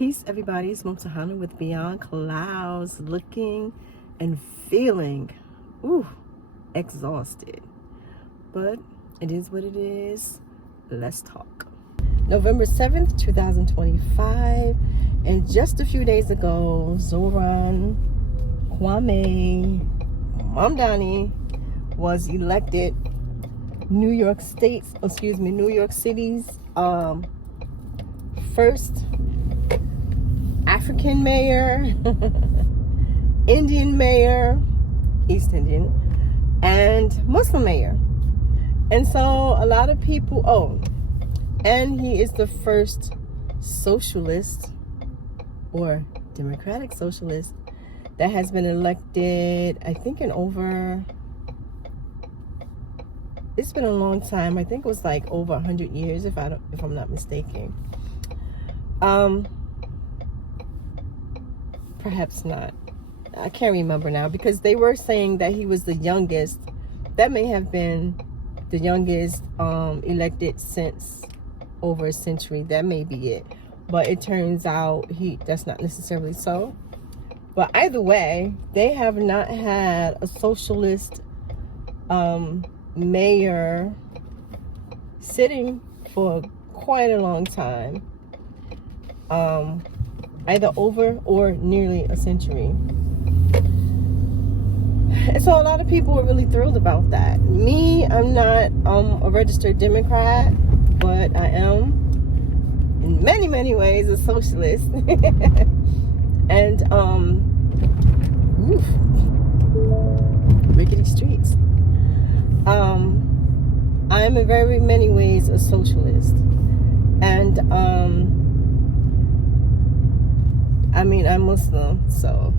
Peace, everybody. It's Mamdani with Beyond Clouds, looking and feeling, exhausted. But it is what it is. Let's talk. November 7th, 2025. And just a few days ago, Zoran Kwame Mamdani was elected New York City's first African mayor, Indian mayor, East Indian, and Muslim mayor. And so a lot of people, and he is the first socialist or democratic socialist that has been elected, I think it's been a long time. I think it was like over 100 years, if I'm not mistaken. Perhaps not. I can't remember now, because they were saying that he was the youngest. That may have been the youngest elected since over a century. That may be it. But it turns out that's not necessarily so. But either way, they have not had a socialist mayor sitting for quite a long time. Either over or nearly a century. And so a lot of people were really thrilled about that. Me, I'm not a registered Democrat, but I am in many, many ways a socialist. And rickety streets. I am in very many ways a socialist. And I'm Muslim, so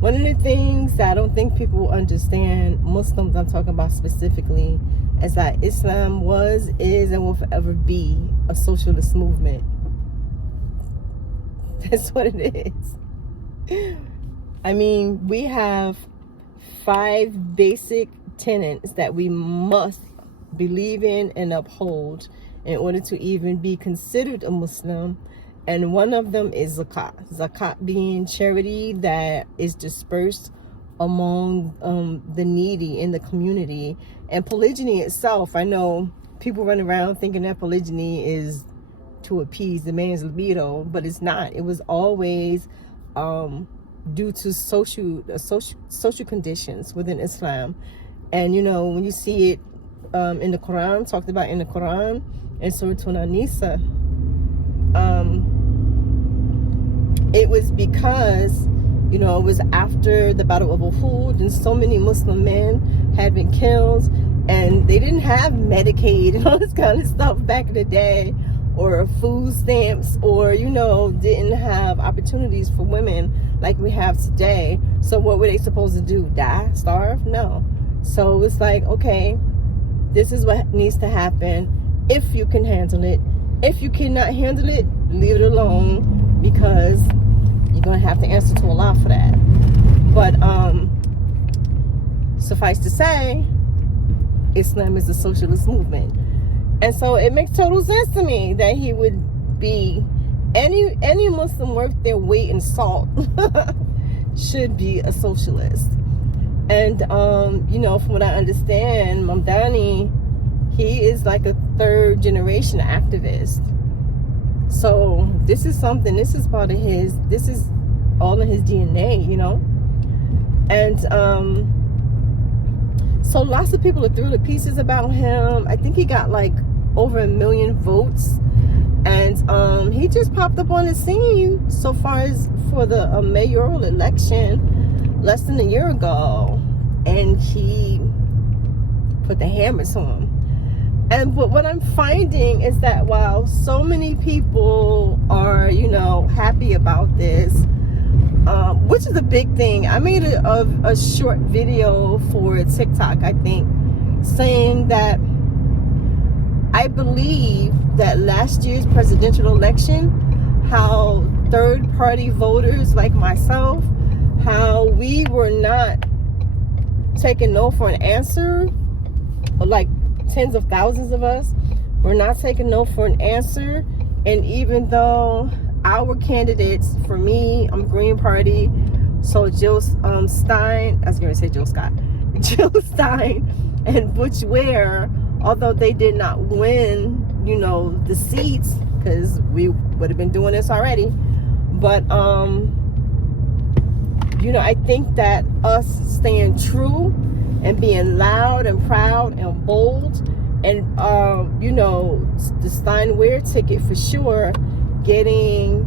one of the things that I don't think people understand, Muslims I'm talking about specifically, is that Islam was, is, and will forever be a socialist movement. That's what it is. We have 5 basic tenets that we must believe in and uphold in order to even be considered a Muslim. And one of them is zakat. Zakat being charity that is dispersed among the needy in the community. And polygyny itself, I know people run around thinking that polygyny is to appease the man's libido, but it's not. It was always due to social conditions within Islam. And when you see it in the Quran, talked about in the Quran, in Surah An-Nisa, it was because, it was after the Battle of Uhud, and so many Muslim men had been killed, and they didn't have Medicaid and all this kind of stuff back in the day, or food stamps, or, didn't have opportunities for women like we have today. So what were they supposed to do? Die? Starve? No. So it's like, okay, this is what needs to happen if you can handle it. If you cannot handle it, leave it alone, because you're going to have to answer to Allah for that. But suffice to say, Islam is a socialist movement. And so it makes total sense to me that he would be, any Muslim worth their weight in salt should be a socialist. And, from what I understand, Mamdani, he is like a 3rd generation activist. So this is part of this is all in his DNA, And so lots of people are through the pieces about him. I think he got like over 1 million votes. And he just popped up on the scene so far as for the mayoral election less than a year ago. And he put the hammers on him. But what I'm finding is that while so many people are, happy about this, which is a big thing. I made a short video for TikTok, I think, saying that I believe that last year's presidential election, how third-party voters like myself, how we were not taking no for an answer, like tens of thousands of us were not taking no for an answer. And even though our candidates, for me, I'm Green Party. So Jill Stein, I was going to say Jill Scott. Jill Stein and Butch Ware, although they did not win, the seats, because we would have been doing this already. But, I think that us staying true and being loud and proud and bold, and, the Stein-Ware ticket for sure, getting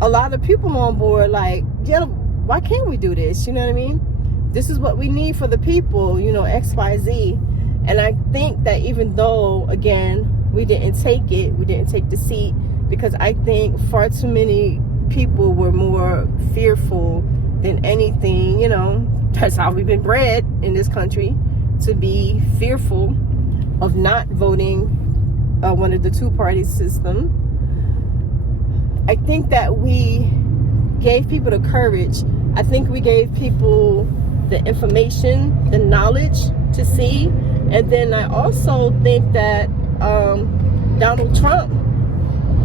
a lot of people on board, like, yeah, why can't we do this? You know what I mean? This is what we need for the people, XYZ. And I think that even though, again, we didn't take the seat, because I think far too many people were more fearful than anything. That's how we've been bred in this country, to be fearful of not voting one of the two-party system. I think that we gave people the courage. I think we gave people the information, the knowledge to see. And then I also think that Donald Trump,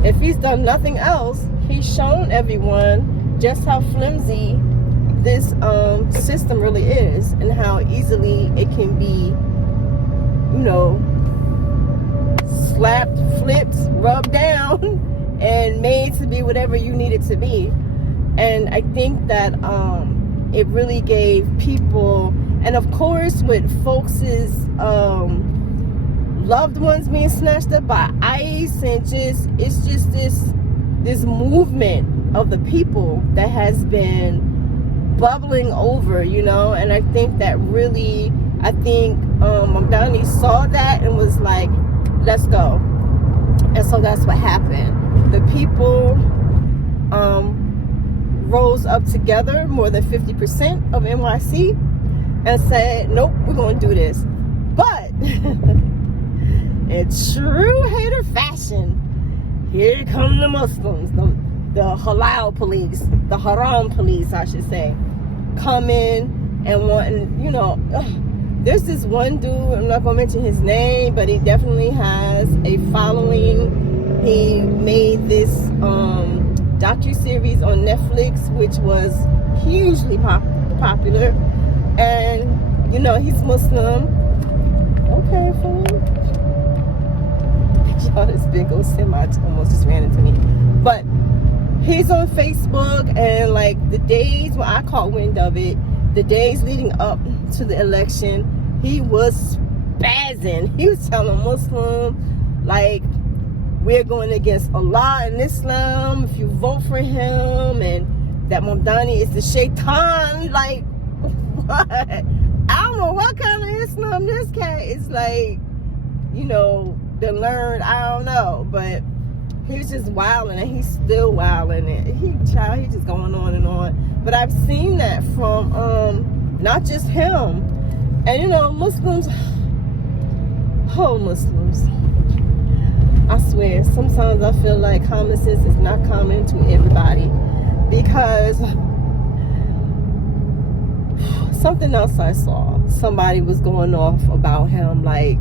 if he's done nothing else, he's shown everyone just how flimsy this system really is, and how easily it can be, slapped, flipped, rubbed down, and made to be whatever you need it to be. And I think that it really gave people, and of course with folks' loved ones being snatched up by ICE, and it's just this movement of the people that has been bubbling over, and I think that really, Mamdani saw that and was like, let's go. And so that's what happened. The people rose up together, more than 50% of NYC, and said, nope, we're going to do this. But in true hater fashion, here come the Muslims, the halal police, the haram police, I should say, coming and wanting, there's this one dude, I'm not going to mention his name, but he definitely has a following. He made this docu-series on Netflix, which was hugely popular. And, he's Muslim. Okay, fool. Y'all, this big old semi almost just ran into me. But he's on Facebook, and like the days when I caught wind of it, the days leading up to the election, he was spazzing. He was telling Muslims, like, we're going against Allah and Islam if you vote for him, and that Mamdani is the shaitan. Like, what? I don't know what kind of Islam this cat is, like, been learned. I don't know, but he's just wilding, and he's still wilding, and he's just going on and on. But I've seen that from not just him, and Muslims. Oh, Muslims! I swear, sometimes I feel like common sense is not common to everybody, because something else I saw, somebody was going off about him, like,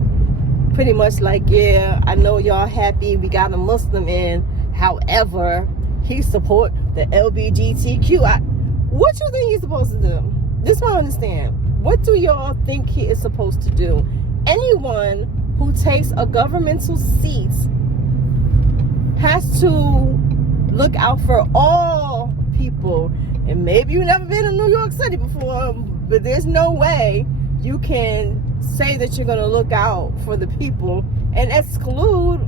pretty much like, yeah, I know y'all happy we got a Muslim in, however, he support the LGBTQ. What you think he's supposed to do? This is what I understand. What do y'all think he is supposed to do? Anyone who takes a governmental seat has to look out for all people. And maybe you've never been in New York City before, but there's no way you can say that you're going to look out for the people and exclude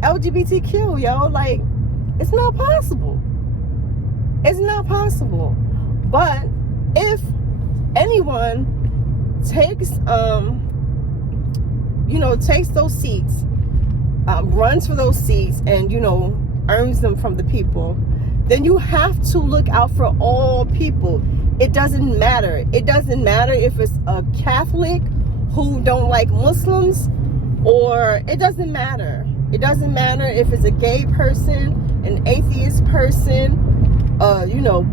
LGBTQ, yo. Like, it's not possible. It's not possible. But if anyone takes takes those seats, runs for those seats, and earns them from the people, then you have to look out for all people. It doesn't matter. It doesn't matter if it's a Catholic who don't like Muslims, or it doesn't matter. It doesn't matter if it's a gay person, an atheist person,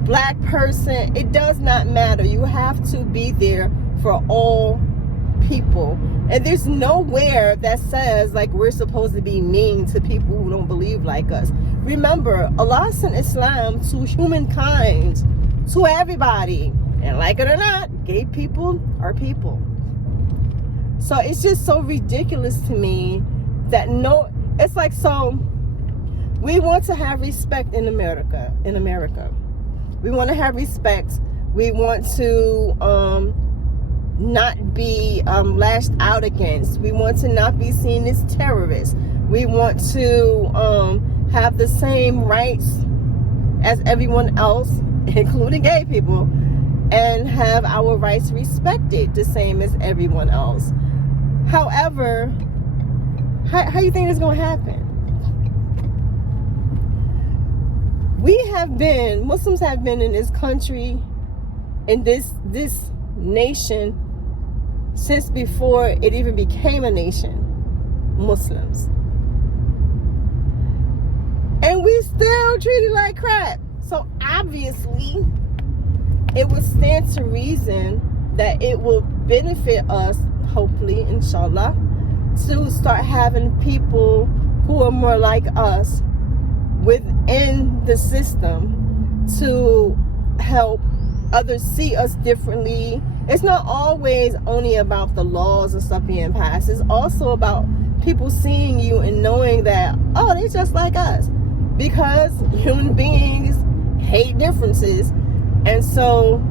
black person. It does not matter. You have to be there for all people. And there's nowhere that says like we're supposed to be mean to people who don't believe like us. Remember, Allah sent Islam to humankind, to everybody. And like it or not, gay people are people. So it's just so ridiculous to me that it's like, so we want to have respect in America. We want to have respect. We want to not be lashed out against. We want to not be seen as terrorists. We want to have the same rights as everyone else, including gay people, and have our rights respected the same as everyone else. However, how you think it's going to happen? Muslims have been in this country, in this nation, since before it even became a nation. Muslims. And we still treat it like crap. So obviously, it would stand to reason that it will benefit us, hopefully, inshallah, to start having people who are more like us within the system to help others see us differently. It's not always only about the laws and stuff being passed. It's also about people seeing you and knowing that, oh, they're just like us. Because human beings hate differences. And so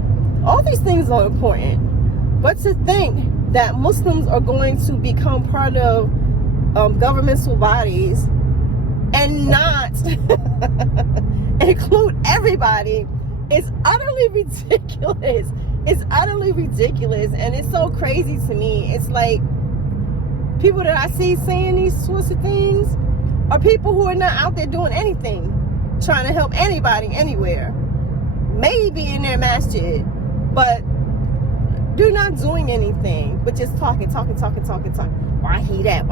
all these things are important. But to think that Muslims are going to become part of governmental bodies and not include everybody is utterly ridiculous. It's utterly ridiculous, and it's so crazy to me. It's like people that I see saying these sorts of things are people who are not out there doing anything, trying to help anybody anywhere. Maybe in their masjid, but they're not doing anything, but just talking. Why he that?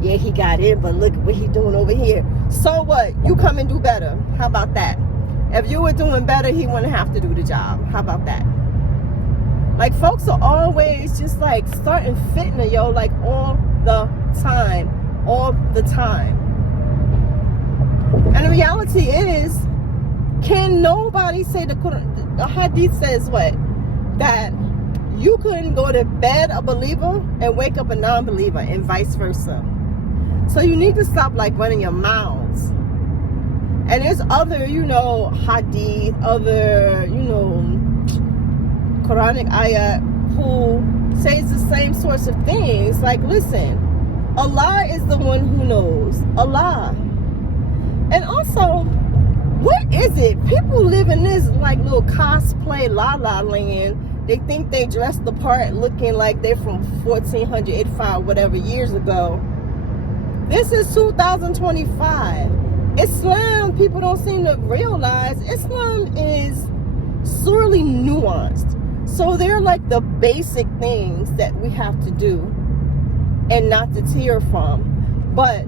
Yeah, he got in, but look what he doing over here. So what? You come and do better. How about that? If you were doing better, he wouldn't have to do the job. How about that? Like, folks are always just like starting fitna, yo, like all the time. And the reality is, can nobody say the hadith says what? That you couldn't go to bed a believer and wake up a non-believer, and vice versa. So you need to stop like running your mouths. And there's other, hadith, other, Quranic ayat who says the same sorts of things. Like, listen, Allah is the one who knows. Allah. And also, what is it? People live in this like little cosplay la la land. They think they dressed the part looking like they're from 1485, whatever years ago. This is 2025. Islam, people don't seem to realize, Islam is sorely nuanced. So they're like the basic things that we have to do and not to tear from. But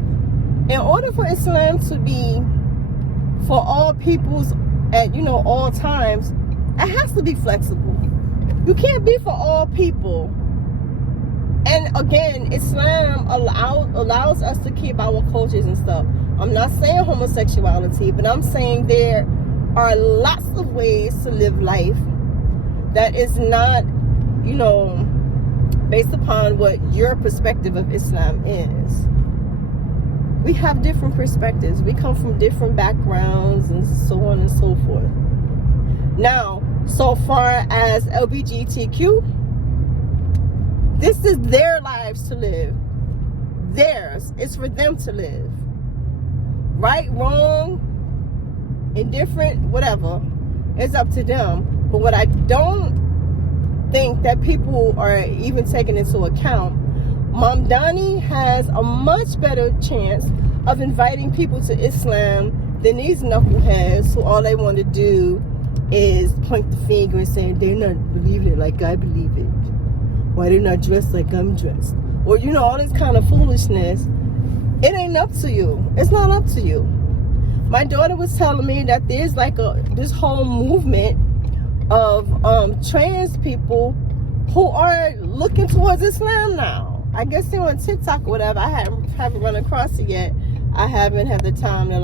in order for Islam to be for all peoples at, all times, it has to be flexible. You can't be for all people. And again, Islam allows us to keep our cultures and stuff. I'm not saying homosexuality, but I'm saying there are lots of ways to live life that is not, based upon what your perspective of Islam is. We have different perspectives. We come from different backgrounds and so on and so forth. Now, so far as LGBTQ, this is their lives to live. Theirs. It's for them to live. Right, wrong, indifferent, whatever. It's up to them. But what I don't think that people are even taking into account, Mamdani has a much better chance of inviting people to Islam than these knuckleheads who all they want to do is point the finger and say they're not believing it like I believe it. Why they're not dressed like I'm dressed. Or, all this kind of foolishness. It ain't up to you. It's not up to you. My daughter was telling me that there's like this whole movement of trans people who are looking towards Islam now. I guess they're on TikTok or whatever. I haven't run across it yet. I haven't had the time to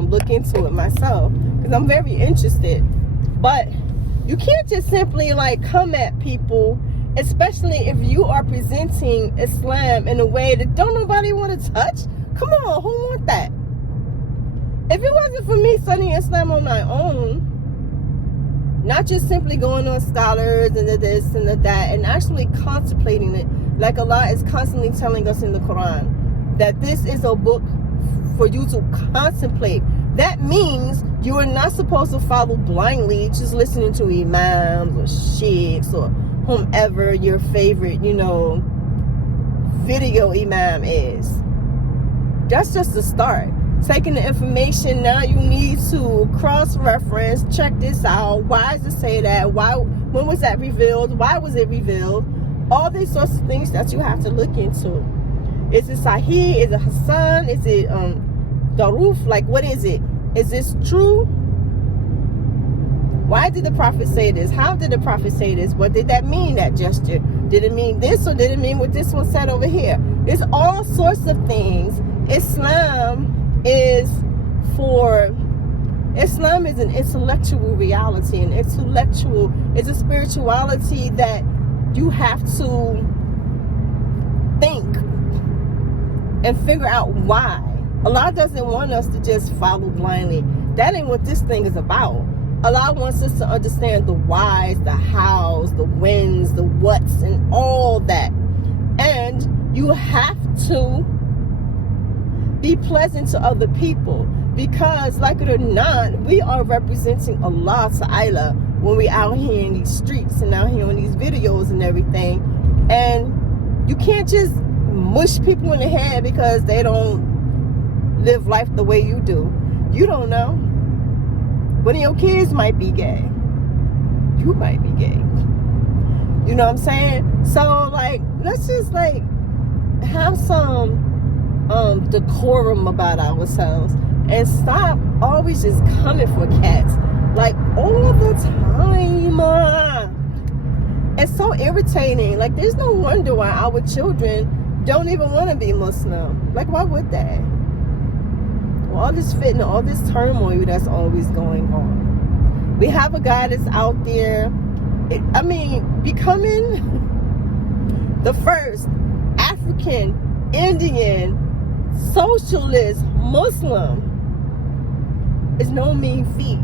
look into it myself because I'm very interested. But you can't just simply come at people, especially if you are presenting Islam in a way that don't nobody want to touch. Come on, who want that? If it wasn't for me studying Islam on my own, not just simply going on scholars and the this and the that, and actually contemplating it, like Allah is constantly telling us in the Quran, that this is a book for you to contemplate. That means you are not supposed to follow blindly, just listening to imams or sheikhs or whomever your favorite, video imam is. That's just the start. Taking the information, now you need to cross-reference, check this out. Why does it say that? When was that revealed? Why was it revealed? All these sorts of things that you have to look into. Is it Sahih? Is it Hassan? Is it Daruf? What is it? Is this true? Why did the Prophet say this? How did the Prophet say this? What did that mean, that gesture? Did it mean this, or did it mean what this one said over here? There's all sorts of things. Islam is an intellectual reality. It's a spirituality that you have to think and figure out why. Allah doesn't want us to just follow blindly. That ain't what this thing is about. Allah wants us to understand the whys, the hows, the whens, the whats, and all that. And you have to be pleasant to other people, because like it or not, we are representing Allah Ta'ala when we out here in these streets and out here on these videos and everything. And you can't just mush people in the head because they don't live life the way you do. You don't know. One of your kids might be gay. You might be gay. You know what I'm saying? So let's just have some decorum about ourselves and stop always just coming for cats all the time. It's so irritating. There's no wonder why our children don't even want to be Muslim. Why would they? All this fitna, all this turmoil that's always going on. We have a guy that's out there, becoming the first African Indian socialist Muslim is no mean feat.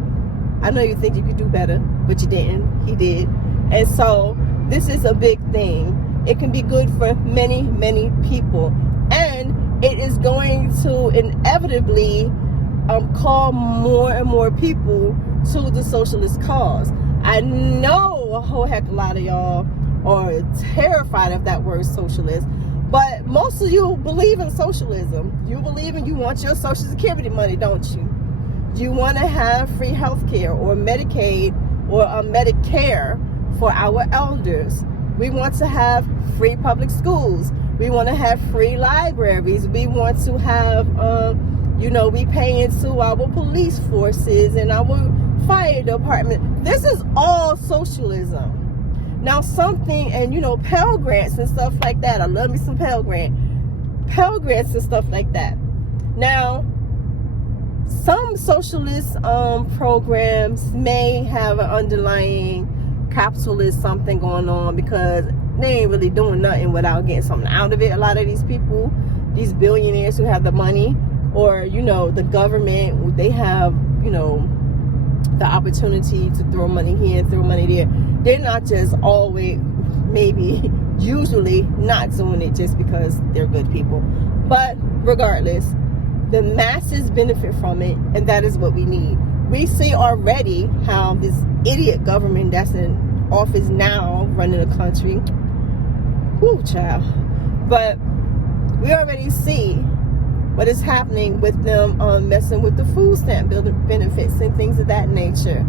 I know you think you could do better, but you didn't. He did. And so this is a big thing. It can be good for many, many people. And it is going to inevitably call more and more people to the socialist cause. I know a whole heck of a lot of y'all are terrified of that word socialist, but most of you believe in socialism. You believe in, you want your Social Security money, don't you? You want to have free health care or Medicaid or Medicare for our elders. We want to have free public schools. We want to have free libraries. We want to have, we pay into our police forces and our fire department. This is all socialism. Now something, and Pell Grants and stuff like that. I love me some Pell Grants and stuff like that. Now, some socialist programs may have an underlying capitalist something going on, because they ain't really doing nothing without getting something out of it. A lot of these people, these billionaires who have the money, or the government, they have the opportunity to throw money here and throw money there. They're not just always, maybe usually not doing it just because they're good people. But regardless, the masses benefit from it, and that is what we need. We see already how this idiot government that's in office now running the country, whoo child, but we already see what is happening with them messing with the food stamp benefits and things of that nature.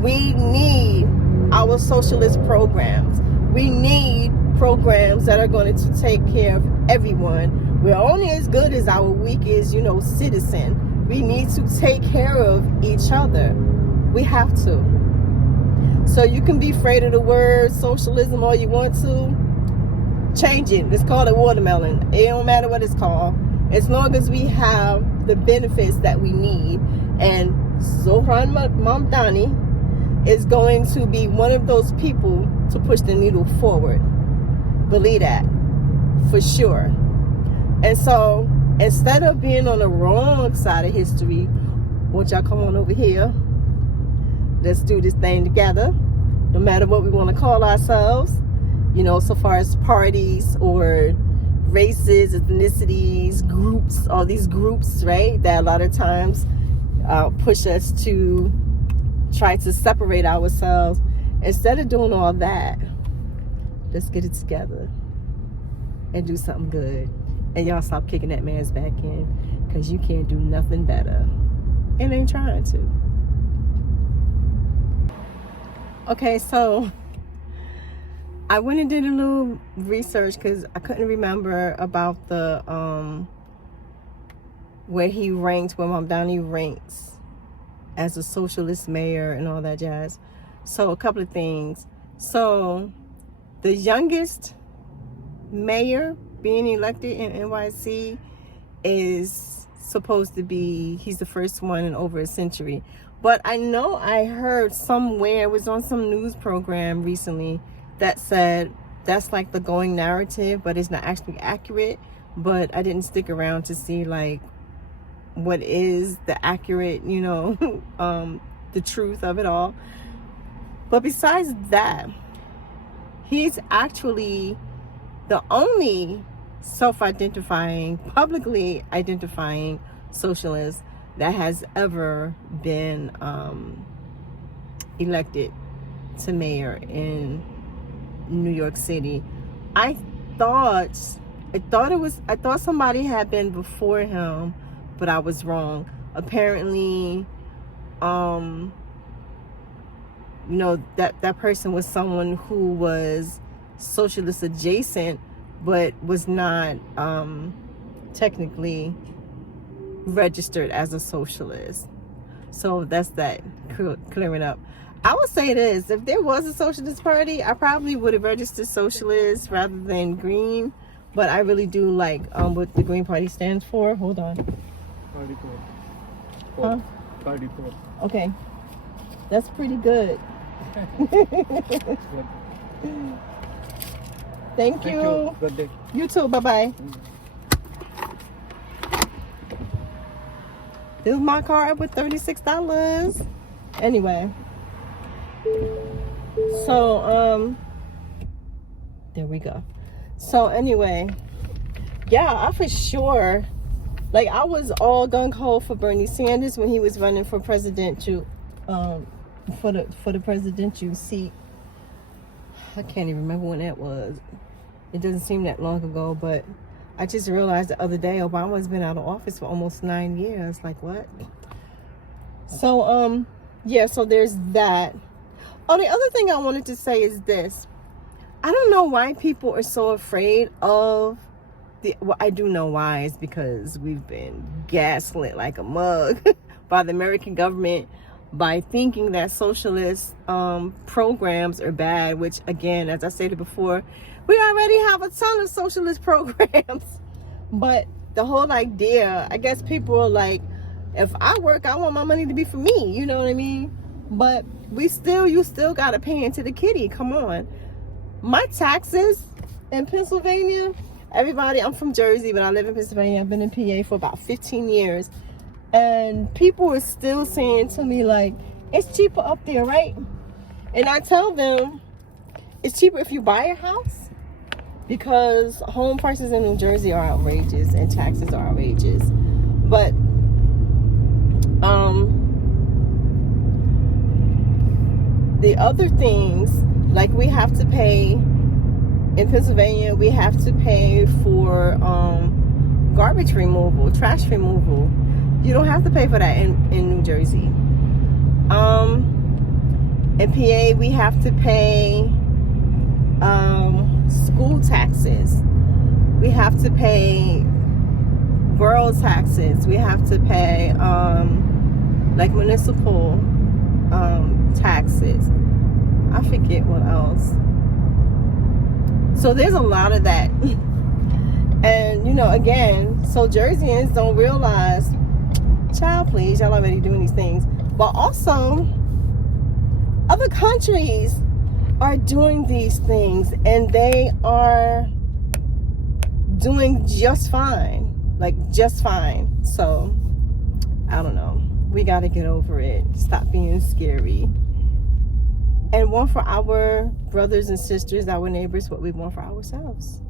We need our socialist programs. We need programs that are going to take care of everyone. We're only as good as our weakest, citizen. We need to take care of each other. We have to. So you can be afraid of the word socialism all you want to. Change it. Let's call it watermelon. It don't matter what it's called. As long as we have the benefits that we need. And Zohran Mamdani is going to be one of those people to push the needle forward. Believe that. For sure. And so, instead of being on the wrong side of history, won't y'all come on over here? Let's do this thing together. No matter what we want to call ourselves. You know, so far as parties or races, ethnicities, groups, all these groups, right? That a lot of times push us to try to separate ourselves. Instead of doing all that, let's get it together and do something good. And y'all stop kicking that man's back in, because you can't do nothing better. And ain't trying to. Okay, so I went and did a little research because I couldn't remember about the where he ranked, where Mamdani ranks as a socialist mayor and all that jazz. So a couple of things. So the youngest mayor being elected in NYC is supposed to be, he's the first one in over a century. But I know I heard somewhere, it was on some news program recently, that said that's like the going narrative, but it's not actually accurate. But I didn't stick around to see like what is the accurate, you know, the truth of it all. But besides that, he's actually the only self-identifying, publicly identifying socialist that has ever been elected to mayor in New York City. I thought somebody had been before him, but I was wrong. Apparently, you know, that person was someone who was socialist adjacent, but was not technically registered as a socialist. So that's that, clearing up. I would say this: if there was a socialist party, I probably would have registered socialist rather than green. But I really do like what the Green Party stands for. Hold on. Party code. Huh? Party code. Okay, that's pretty good. Thank you. Good day. You too. Bye bye. This is my card with $36. Anyway. So there we go. So anyway, yeah, I for sure, like, I was all gung-ho for Bernie Sanders when he was running for presidential for the presidential seat. I can't even remember when that was. It doesn't seem that long ago, but I just realized the other day Obama's been out of office for almost 9 years. Like, what? So yeah, so there's that. Oh, the other thing I wanted to say is this. I don't know why people are so afraid of well, I do know why. It's because we've been gaslit like a mug by the American government by thinking that socialist programs are bad, which, again, as I stated before, we already have a ton of socialist programs. But the whole idea, I guess people are like, if I work, I want my money to be for me. You know what I mean? But you still got to pay into the kitty. Come on. My taxes in Pennsylvania, everybody, I'm from Jersey, but I live in Pennsylvania. I've been in PA for about 15 years. And people are still saying to me, like, it's cheaper up there, right? And I tell them, it's cheaper if you buy a house, because home prices in New Jersey are outrageous and taxes are outrageous. But the other things, like, we have to pay in Pennsylvania, we have to pay for garbage removal, trash removal. You don't have to pay for that in New Jersey. In PA, we have to pay school taxes. We have to pay borough taxes. We have to pay like municipal taxes. I forget what else. So there's a lot of that. And, you know, again, so Jerseyans don't realize, child, please, y'all already doing these things. But also, other countries are doing these things, and they are doing just fine. Like, just fine. So, I don't know. We got to get over it. Stop being scary. And want for our brothers and sisters, our neighbors, what we want for ourselves.